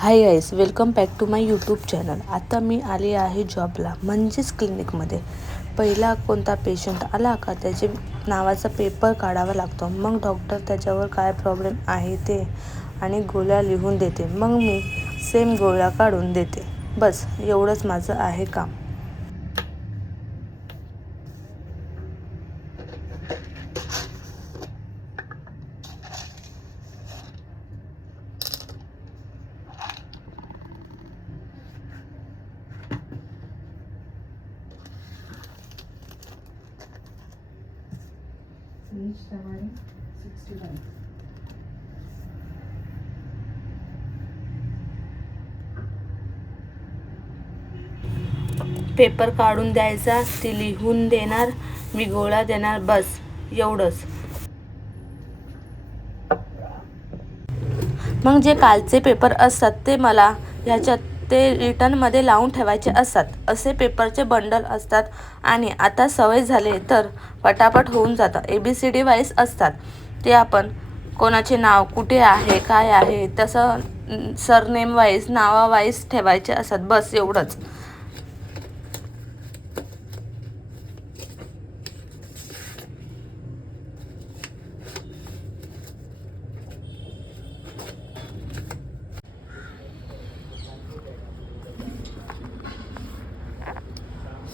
High guys, welcome back to my YouTube channel. आता मी आले आहे जॉबला, म्हणजेच क्लिनिकमध्ये. पहिला कोणता पेशंट आला का त्याचे नावाचा पेपर काढावा लागतो. मग डॉक्टर त्याच्यावर काय प्रॉब्लेम आहे ते आणि गोळ्या लिहून देते. मग मी सेम गोळ्या काढून देते. बस एवढंच माझं आहे काम. पेपर काढून द्यायचा, ती लिहून देणार, मी गोळ्या देणार, बस एवढंच. मग जे कालचे पेपर असतात ते मला ह्याच्यात ते रिटर्नमध्ये लावून ठेवायचे असतात. असे पेपरचे बंडल असतात आणि आता सवय झाले तर पटापट होऊन जातं. ABCD वाईज असतात ते आपण कोणाचे नाव कुठे आहे काय आहे तसं सरनेम वाईज नावावाईज ठेवायचे असतात. बस एवढंच.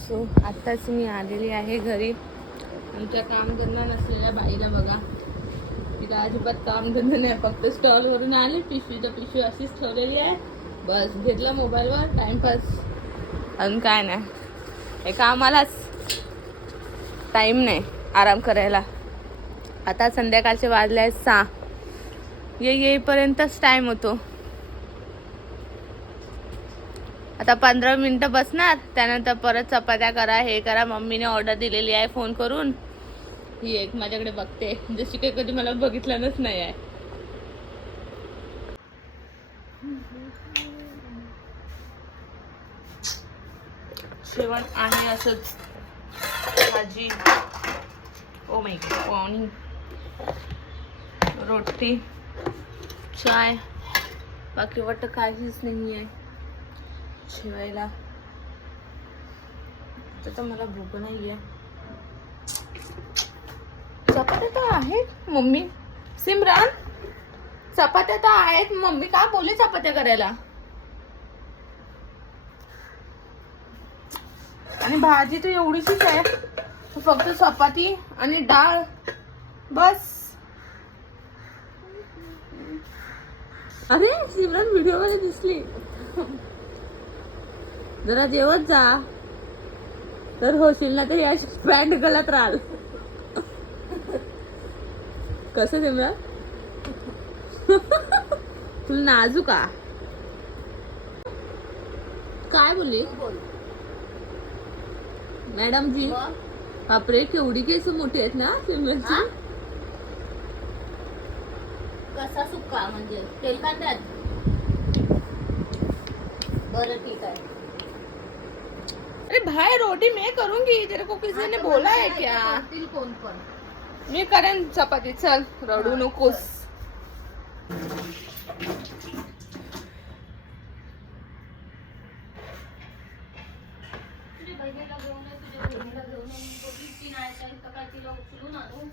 सो आत्ताच मी आलेली आहे घरी. आमच्या कामधंदा नसलेल्या बाईला बघा, तिला अजिबात कामधंदा नाही, फक्त स्टॉलवरून आली, पिशवी अशीच ठेवलेली आहे. बस घेतला मोबाईलवर टाइमपास, अजून काय नाही. हे कामालाच टाईम नाही आराम करायला. आता संध्याकाळचे वाजले आहेत 6. येईपर्यंतच टाईम होतो. आता 15 मिनटं बसणार, त्यानंतर परत चपात्या करा, हे करा. मम्मीने ऑर्डर दिलेली आहे फोन करून. ही एक माझ्याकडे बघते जशी काही कधी मला बघितलंच नाही आहे. जेवण आहे असंच, भाजी, ओ माय गॉड, रोटी, चाय, बाकी वाटतं काहीच नाही आहे जेवायला. तर मला भूक नाही आहे. चपात्या तर आहेत मम्मी. सिमरन, चपात्या तर आहेत मम्मी, काय बोलली चपात्या करायला. आणि भाजी तर एवढीशीच आहे, फक्त चपाती आणि डाळ, बस. अरे सिमरन व्हिडिओ मध्ये दिसली. जरा जेवत जा, तर होशील ना तर याची पॅन्ट गलत राहाल. कसं सिमरन तुला नाजू का काय बोलली मॅडम जी? बापरे, केवढी केस मोठी आहेत ना सिमरनची. कसा सुक्का म्हणजे तेल कांद्यात? बरं ठीक आहे. अरे भाई, रोटी मैं करूंगी, तेरे को किसी ने बोला है क्या? कोण पण मी करेन चपाती. चल रडू नकोस. तुझ्या बहिणीला घेऊन ये, तुझ्या बहिणीला घेऊन ये. बघितली नाही तर काय तिला उचलून आणू?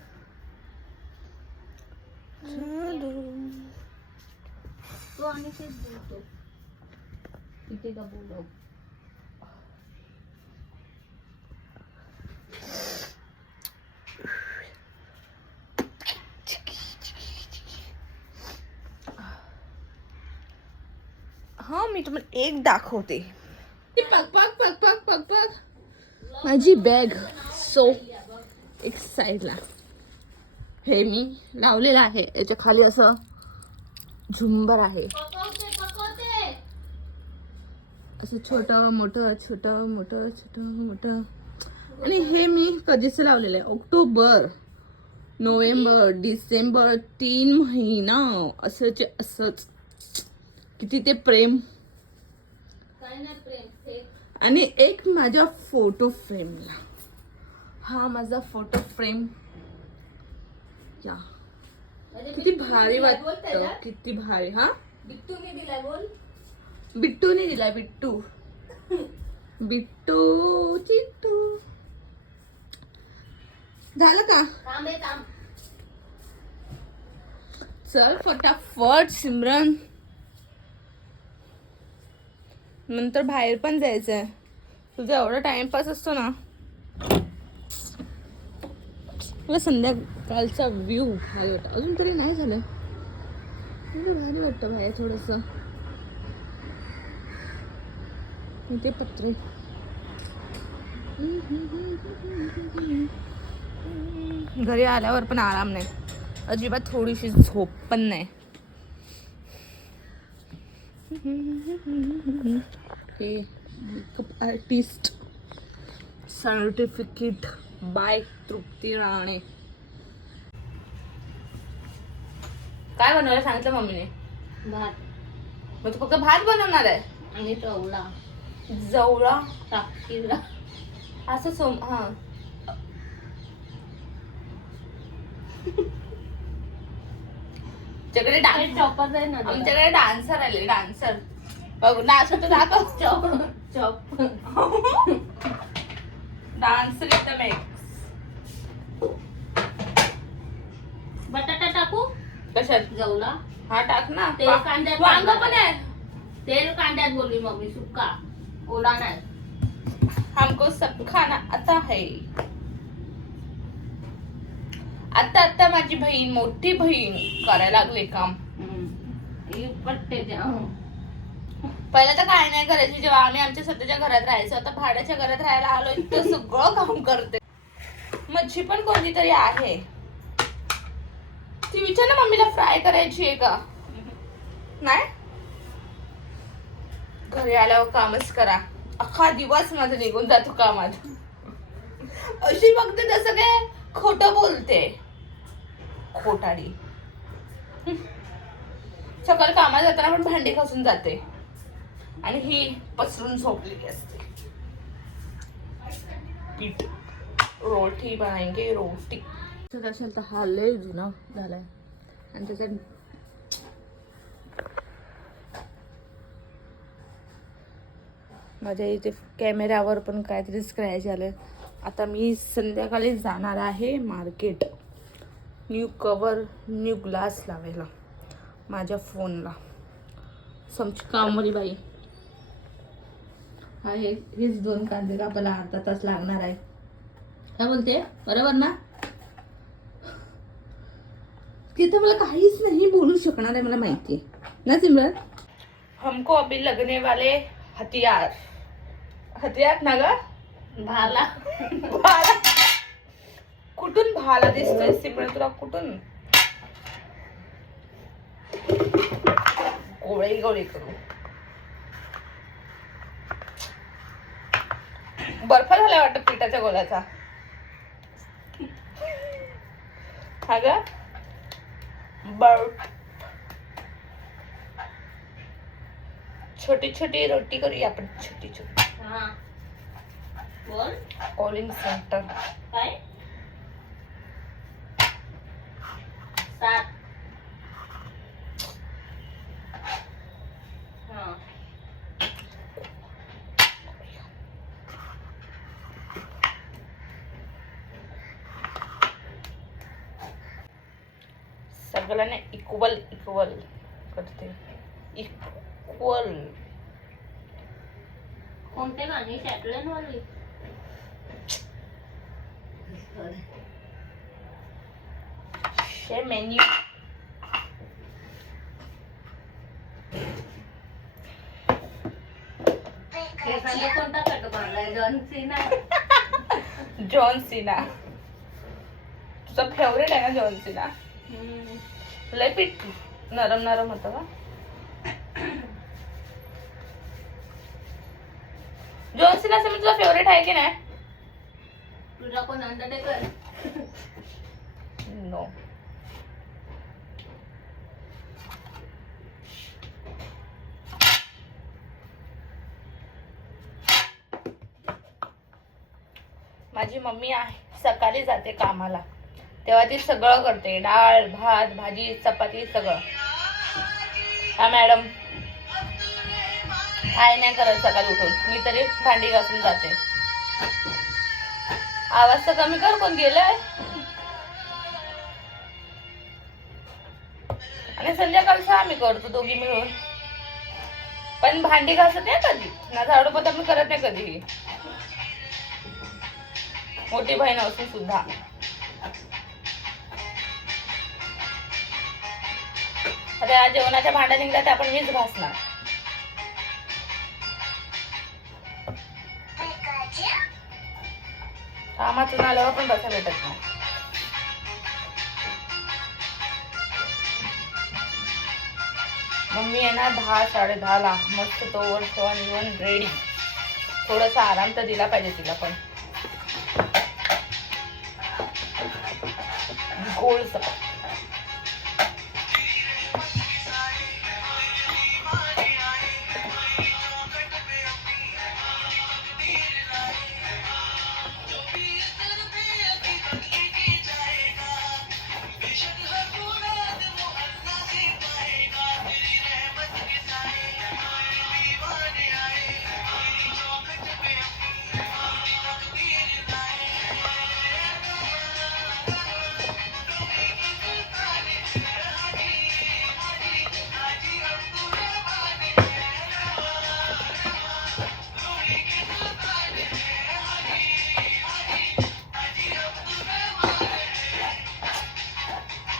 तो आणि तेच बोलतो तिथे का बोलव. हा, मी तुम्हाला एक दाखवते. पग पग पग पग पग पग माझी बॅग. सो एक साईडला हे मी लावलेलं आहे, याच्या खाली असं झुंबर आहे, असं छोटं मोठं छोटं मोठं छोटं मोठं. आणि हे मी कधीच लावलेलं आहे, ऑक्टोबर नोव्हेंबर डिसेंबर 3 महिना असंच असंच. किती ते प्रेम. आणि एक माझ्या फोटो फ्रेमला, हा माझा फोटो फ्रेम या किती भारी वाटतं, किती भारी. हा बिट्टूने दिलाय बोल. बिट्टूने दिला बिट्टू. बिट्टू चिट्टू. झालं का? थांब हे थांब. चल फटाफट सिमरन, नंतर बाहेर पण जायचंय. तुझा एवढा टाइमपास असतो ना. मला संध्याकाळचा व्ह्यू भारी वाटतं. अजून तरी नाही झालं. भारी वाटतं बाहेर थोडस. ते पत्रे. घरी आल्यावर पण आराम नाही अजिबात. थोडीशी झोप पण नाही. हे मेकअप आर्टिस्ट सर्टिफिकेट बाय तृप्ती राणे. काय बनवायला सांगितलं मम्मीने? भात मग तू फक्त भात बनवणार आहे? आणि चवळा जवळा टाकीला. असं सोम. हा आमच्याकडे चॉपर आहे ना त्याला. आमच्याकडे डान्सर आले. डान्सर बघ नाच तर दाखव. चॉप डान्सर एकदम एक. बटाटा टाकू कशात? जवळा. हा टाक ना. तेल कांद्यात वांग टाकणार पण आहे. तेल कांद्यात बोलली मम्मी. सुक्का ओला नाही. हमको सब खाना आता है. आता आता माझी बहीण मोठी बहीण करायला लागले काम. पट्टे द्या. पहिला तर काय नाही करायची. जेव्हा आम्ही आमच्या स्वतःच्या घरात राहायचो, आता भाड्याच्या घरात राहायला आलोय तर सगळं काम करते. मच्छी पण कोणती तरी आहे. ती विचार ना मम्मीला फ्राय करायची आहे का? नाही. घरी आल्यावर कामच करा. अख्खा दिवस माझा निघून जातो कामात. अशी बघते तसं काय खोटं बोलते. खोटाडी. सकाळी कामाला जाताना पण भांडी घासून जाते आणि ही पसरून झोपलेली असते. पीठ रोटी बनाएंगे. रोटी असेल तर हा लय जुना झालाय. आणि त्याच्यात माझ्या इथे कॅमेऱ्यावर पण काहीतरी स्क्रॅच झालंय. आता मी संध्याकाळी जाणार आहे market. New cover new glass लावायला माझ्या फोनला. समची कामवाली बाई आहे. हेच 2 कांदे कापायला अर्धा तास लागणार आहे. काय बोलते? बरोबर ना? तिथं मला काहीच नाही बोलू शकणार आहे. मला माहिती आहे ना सिमरन. हमको अभी लगने वाले हथियार. हथियार ना ग? भाला. भाला. कुठून भाला दिसतोय सिमरन तुला? कुठून? गोळे गोळे करू. बर्फ झालाय वाटत पिठाच्या गोळ्याचा. हा ग बर्फ. छोटी छोटी रोटी करूया आपण. छोटी छोटी. हा बोल. Calling centre. काय 7. हा सगळ्यांना इक्वल इक्वल करते. इक्वल. कोणते गाणी? शॅटलेन वाली. शे मेन्यू. एखादा कोणता कट मारलाय? John Cena. John Cena. तुझा फेवरेट आहे ना जॉन सीना? लय पीठ नरम नरम होतं का? जॉन सीना असं तुझा फेवरेट आहे की नाही? तुझा कोण? अंडरटेकर. नो. माझी मम्मी आहे सकाळी जाते कामाला, तेव्हा ती सगळं करते. डाळ भात भाजी चपाती सगळं. हा मॅडम आई नाही करत सकाळी उठून, मी तरी भांडी घासून जाते. आवाज तर कमी कर, कोण गेलाय. आणि संध्याकाळचं आम्ही करतो दोघी मिळून, पण भांडी घासत नाही कधी ना, झाडू पता मी करत नाही कधीही, मोठी बहीण असून सुद्धा. आता जेवणाच्या भांड्या निघतात ते आपण मीच घासणार. कामातून आल्यावर पण बसा भेटत नाही. मम्मी आहे ना 10-10:30 मस्त तोवर जेवण रेडी. थोडासा आराम तर दिला पाहिजे तिला पण. गोळस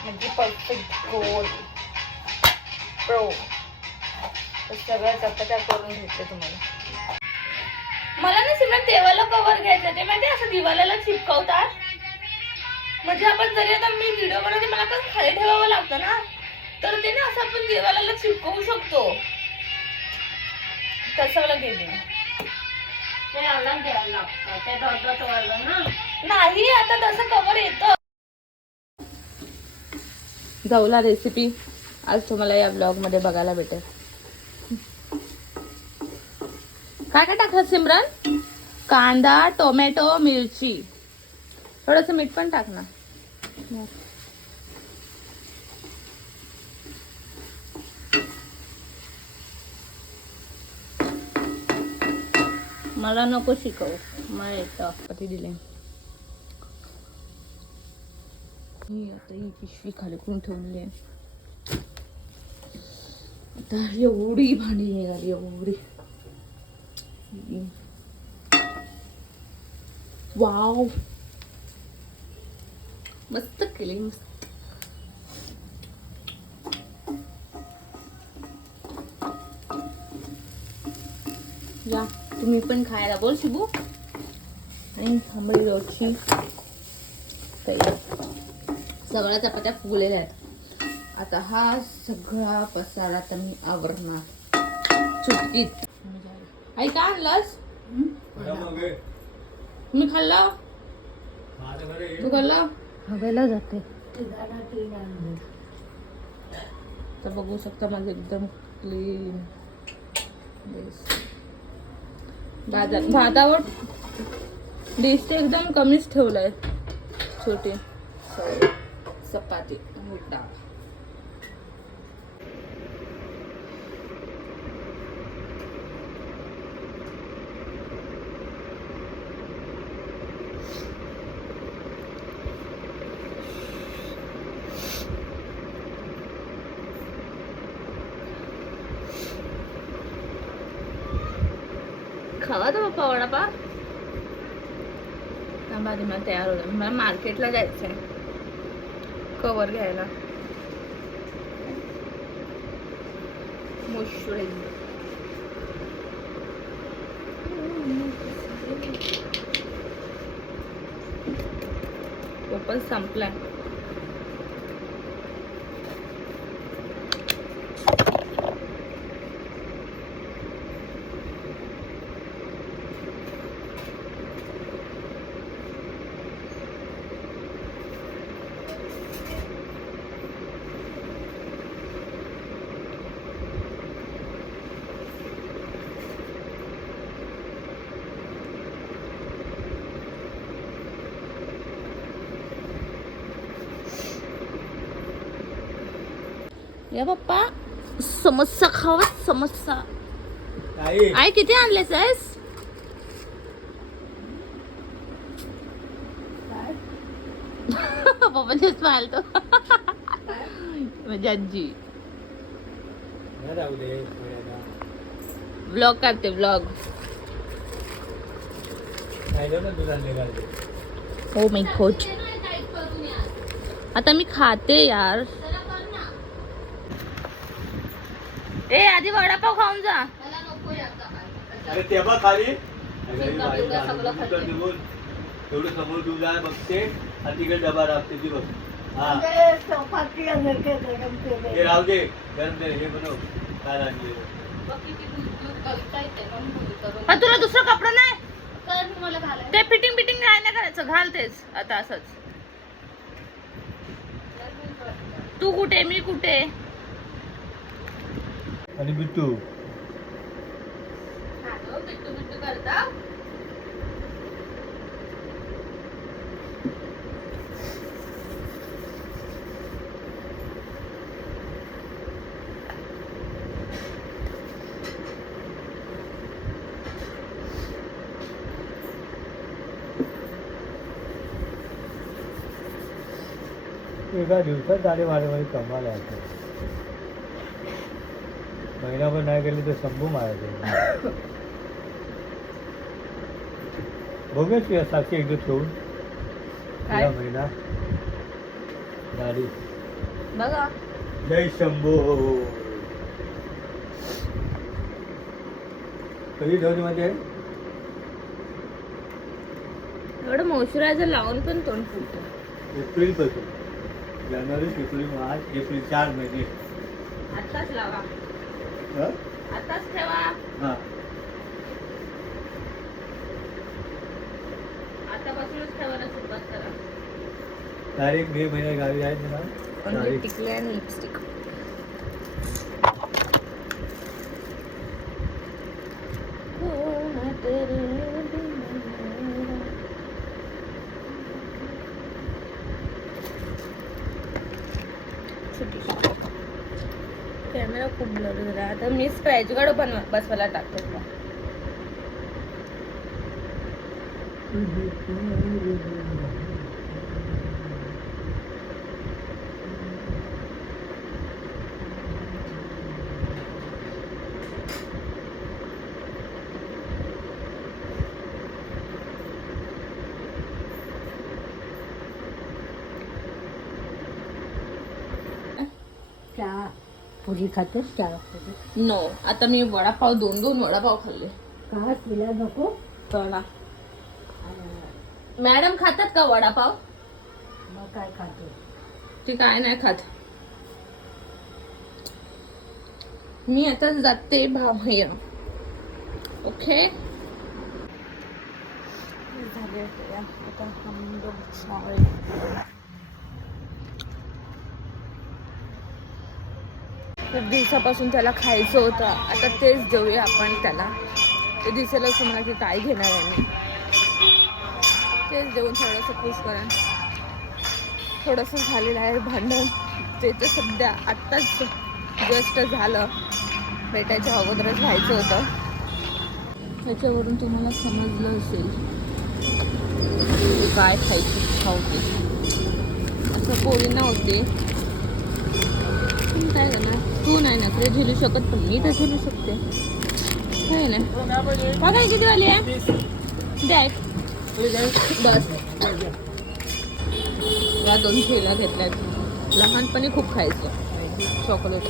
म्हणजे परफेक्ट गोल प्रो. सगळ्या चपात्या करून घेतले तुम्हाला. मला ना सिमरन तेवाला कव्हर घ्यायचं ते माहिती, असं दिवालाला चिपकवतात. म्हणजे आपण जरी आता मी व्हिडिओ बनवते मला कसं खाली ठेवावं लागतं ना, तर ते ना असं आपण दिवालाला चिपकवू शकतो. तसं मला घेते ते अलग द्यायला लागतं, ते डॉट वाढलं ना. नाही, आता तसं कव्हर येतं. जवला रेसिपी आज तुम्हाला या ब्लॉग मध्ये बघायला भेटेल. काय काय टाकलं सिमरन? कांदा, टोमॅटो, मिरची, थोडंसं मीठ पण टाक ना. मला नको शिकवू, मला येतं. कधी दिले ही आता ही पिशवी खाली करून ठेवली आहे. आता एवढी भांडी निघाली, एवढी. वाव, मस्त केली, मस्त. या तुम्ही पण खायला बोल शिबू. आणि थांबळी रोजची सगळ्या चपात्या फुगलेल्या आहेत. आता हा सगळा पसारा तर मी आवरणार चुटकीत. आई काय आणलंस? मी खाल्ला, तू खाल्ला? हवेला जाते तर बघू शकता माझं एकदम क्लीन. भातावर डिश ते एकदम कमीच ठेवलंय. छोटी चपाती मोठा. खावा तर पप्पा वडापाव. थांबा मला तयार होतं, मला मार्केटला जायचंय कवर घ्यायला. मॉइश्चरायझर तो पण संपलाय. या पप्पा समोसा खावा, समोसा. आई किती आणलेस आहेस? पप्पा स्माइल तो माझी आजी ब्लॉग करते ब्लॉग. Oh my God. आता मी खाते यार. ए आधी वडापाव खाऊन जा. अरे ते बघ खाली सगळं खाते. तेवढं समोर तू जा बघते आणि तिकडे डबा राखते ती बघ. हा हे राहू दे गरम दे हे बनव काय लागले. तुला दुसरं कपडा नाही मला घालायला ते फिटिंग बिटिंग काय नाही करायचं. घालतेस आता असंच. तू कुठे मी कुठे. आणि बिट्टू बिट्टू बिट्टू करता. एका दिवसात झाले वाढवायला कमाल आहे. महिनाभर नाही गेले तर शंभू मारायचे. बघूया साक्षी एकदा ठेवून काय? महिना गाडी बघा जय शंभू. कधी ठेवली मध्ये एवढं मॉइश्चरायझर लावून पण तोंड फुटतं. एप्रिल पासून जानेवारी फेब्रुवारी मार्च एप्रिल 4 महिने. आताच लावा. आताच ठेवा. हां आतापासूनच ठेवायला सुरुवात करा. डायरेक्ट मे महिन्यात गावी आहे ना. आणि टिकले आणि लिपस्टिक. कॅमेरा खूप ब्लर झाला. आता मी स्क्रॅच गार्ड बसवायला टाकते. चहा पुरी खातेस चहा पुरी नो आता मी वडापाव 2 वडापाव खाल्ले. का तिला नको कळला. मॅडम खातात का वडापाव? मग काय खातो. ती काय नाही खात. मी आता जाते भावया. ओके झाले होते आता हम लोग सॉरी. खूप दिवसापासून त्याला खायचं होतं. आता तेच देऊया आपण त्याला. ते दिसेल असं मला की काय घेणार आहे मी. तेच देऊन थोडंसं खुश करा. थोडंसं झालेलं आहे भांडण. ते तर सध्या आत्ताच जस्ट झालं. भेटायच्या अगोदरच व्हायचं होतं. त्याच्यावरून तुम्हाला समजलं असेल काय खायची इच्छा होती. असं पोरींना होते. काय करणार. तू नाही ना ते झेलू शकत पण मी तर झेलू शकते. काय ना बघा किती वाली आहे. द्या बस. या 2 शेला घेतल्यात. लहानपणी खूप खायचं चॉकलेट.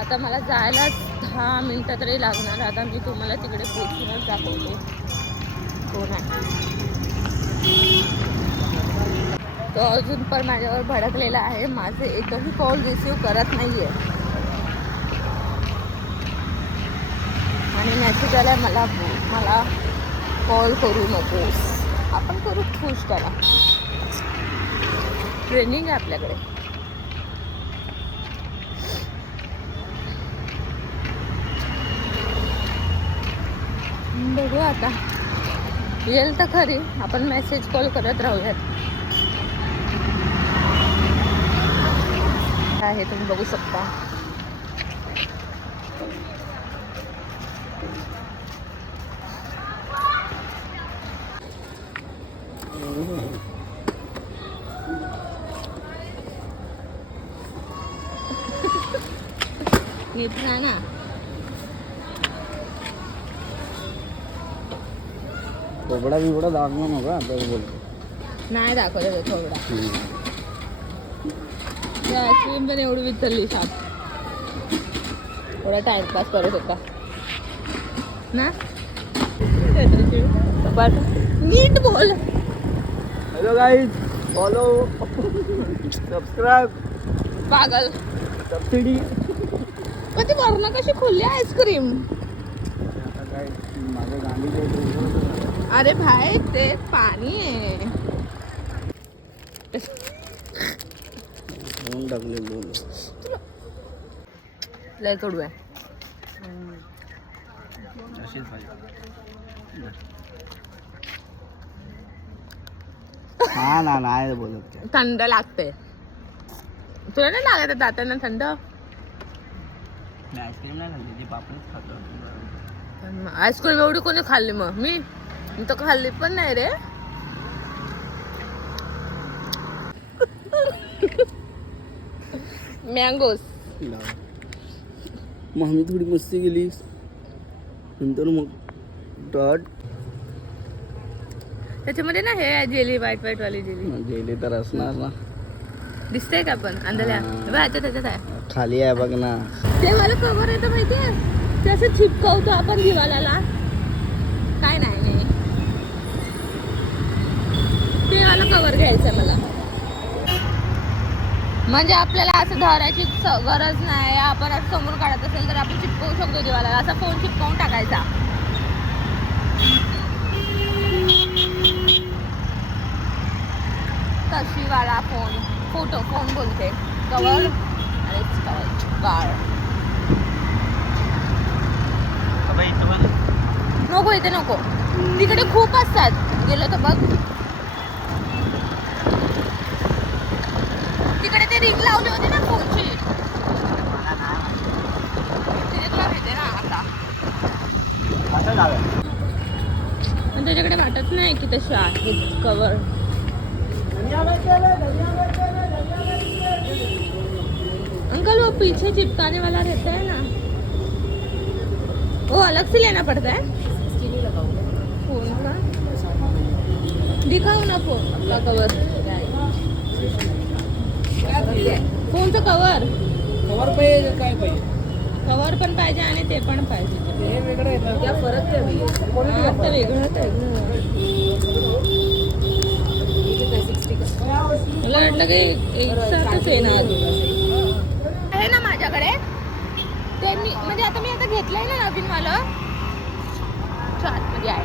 आता मला जायला 10 मिनिटं तरी लागणार. आता मी तुम्हाला तिकडे पोहोचूनच दाखवते कोण आहे. तो अजून पण माझ्यावर भडकलेला आहे. माझे एकही कॉल रिसीव करत नाहीये आणि मेसेज आला मला कॉल करू नकोस. आपण करू खुश त्याला. ट्रेनिंग आहे आपल्याकडे. बघू आता येईल तर खरी. आपण मेसेज कॉल करत राहूयात. आहे, तुम्ही बघू शकता. घेतला ना. थोबडा बिबडा दाखवू नका आता बोलतो. नाही दाखवलं तो थोडा. आईस्क्रीम पण एवढी विचारली साप, थोडा टाइमपास करत होता ना. नीट बोल. Hello guys, follow, subscribe. पागल. सबसिडी. पण ती वर्ण कशी खुलली आईस्क्रीम. आता काय माझ्या गांडीच्या अरे भाई ते पाणी आहे. होऊन टाकले बोल. लय कडू आहे. अशीच पाहिजे. हा ना, नाही बोलत काय. थंड लागते. तुला नाही लागत दातांना थंड. आईस्क्रीम नाही खाल्ली, ती पापडीच खातो. आईस्क्रीम एवढी कोणी खाल्ली मग. मी तर खाल्ली पण नाही रे. मँगोस. मग आम्ही थोडी मस्ती केली, नंतर मग डॉट त्याच्यामध्ये ना हे जेली, व्हाईट वाली जेली जेली तर असणार ना. दिसतंय का पण अंधाऱ्या. त्याच्यात आहे. खाली आहे बघ ना. ते मला कवर येतं माहितीये, ते असं चिपकवतो आपण दिवालाला. काय नाही ते मला कवर घ्यायचं मला. म्हणजे आपल्याला असं धरायची गरज नाही. आपण असं समोर काढत असेल तर आपण चिपकवू शकतो दिवालाला. असा फोन चिपकवून टाकायचा. तशीवाला फोन, फोटो फोन बोलते. कवर गाळ नको, इथे नको. तिकडे खूप असतात. गेलो तर बघ तिकडे ते रिंग लावली होती ना फोनची. तिथे तुला भेटते ना आता. पण त्याच्याकडे वाटत नाही की तशी आहेत कवर. अंकल वो पीछे चिपकाने वाला रहता है ना, वो अलग से लेना पड़ता है. फोन का दिखाओ ना, फोन आपला कवर. फोनचं कवर. कवर पाहिजे काय पाहिजे. कवर पण पाहिजे आणि ते पण पाहिजे. हे वेगळं आहे ना. क्या फरक आहे भैया. आता वेगळंच आहे. मला वाटलं की एकसारखंच येणार आहे ना माझ्याकडे. त्यांनी म्हणजे आता मी घेतलंय ना नवीन वालं, मध्ये आहे.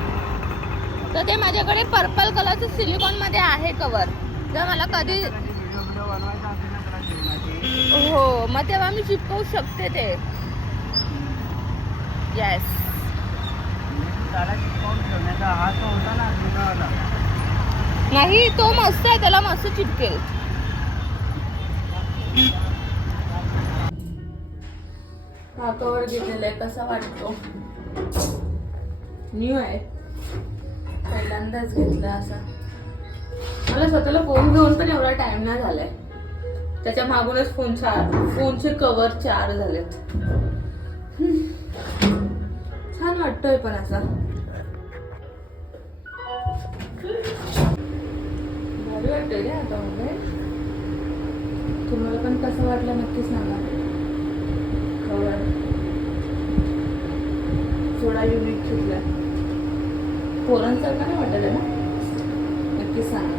तर ते माझ्याकडे पर्पल कलरचं सिलिकॉन मध्ये आहे कवर. जर मला कधी हो मग तेव्हा मी चिपकवू शकते ते. येस. नाही तो मस्त आहे, त्याला मस्त चिपकेल. हा कवर घेतलेला आहे. कसा वाटतो. न्यू आहे, पहिल्यांदाच घेतला असा. मला स्वतःला फोन घेऊन पण एवढा टाइम नाही झालाय. त्याच्या मागूनच फोनचे कवर 4 झालेत. छान वाटतोय पण असा. भारी वाटतोय रे आता. तुम्हाला पण कसं वाटलं नक्की सांगा. कवर थोडा युनिक घेतला. पोरांसारखा नाही वाटत आहे ना. नक्की सांगा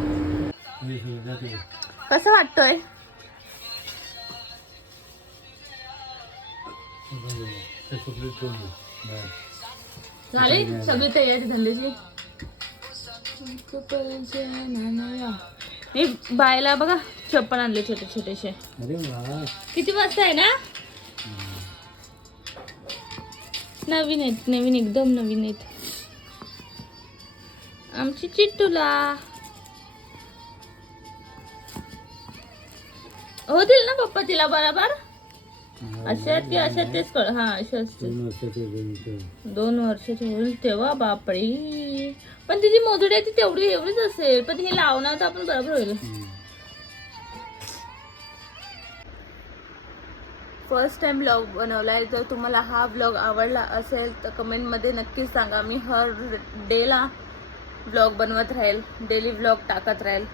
कसं वाटतोय. झाली सगळी तयारी धंद्याची. बायला बघा चप्पल आणले छोटे छोटेसे. किती वाजता आहे ना. नवीन आहेत, नवीन एकदम नवीन आहेत. आमची चिट्टूला होतील ना पप्पा तिला बरोबर अशा की अशा तेच कळ हा अशा असते 2 वर्षाची होईल तेव्हा बापरे. पण तिची मोजडी आहे ती तेवढी एवढीच असेल पण हे लावणार तर आपण बरोबर होईल. फर्स्ट टाइम ब्लॉग बनवलाय. जर तुम्हाला हा ब्लॉग आवडला असेल तर कमेंटमध्ये नक्कीच सांगा. मी हर डेला ब्लॉग बनवत राहील, डेली ब्लॉग टाकत राहील.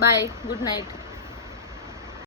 Bye, good night.